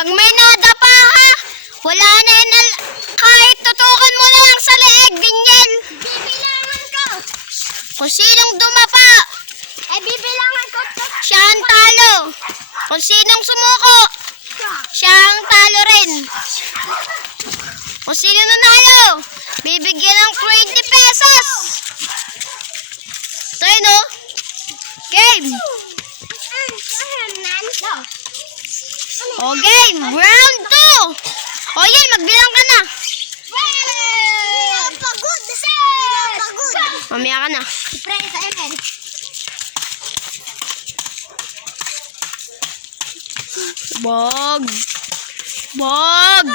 Pag may nadapa ha, wala na yun. Kahit tutukan mo na lang sa leeg, Daniel. Bibilangan ko. Kung sinong dumapa, Bibilangan ko. siya ang talo. Kung sinong sumuko, siya ang talo rin. Kung sino nanalo, bibigyan ng 20 pesos. So yun o. Game. O game. Round 2. O yan, magbilang ka na. Pagod, pagod. Mamaya ka na. Pray sa ML. Bog. Bog.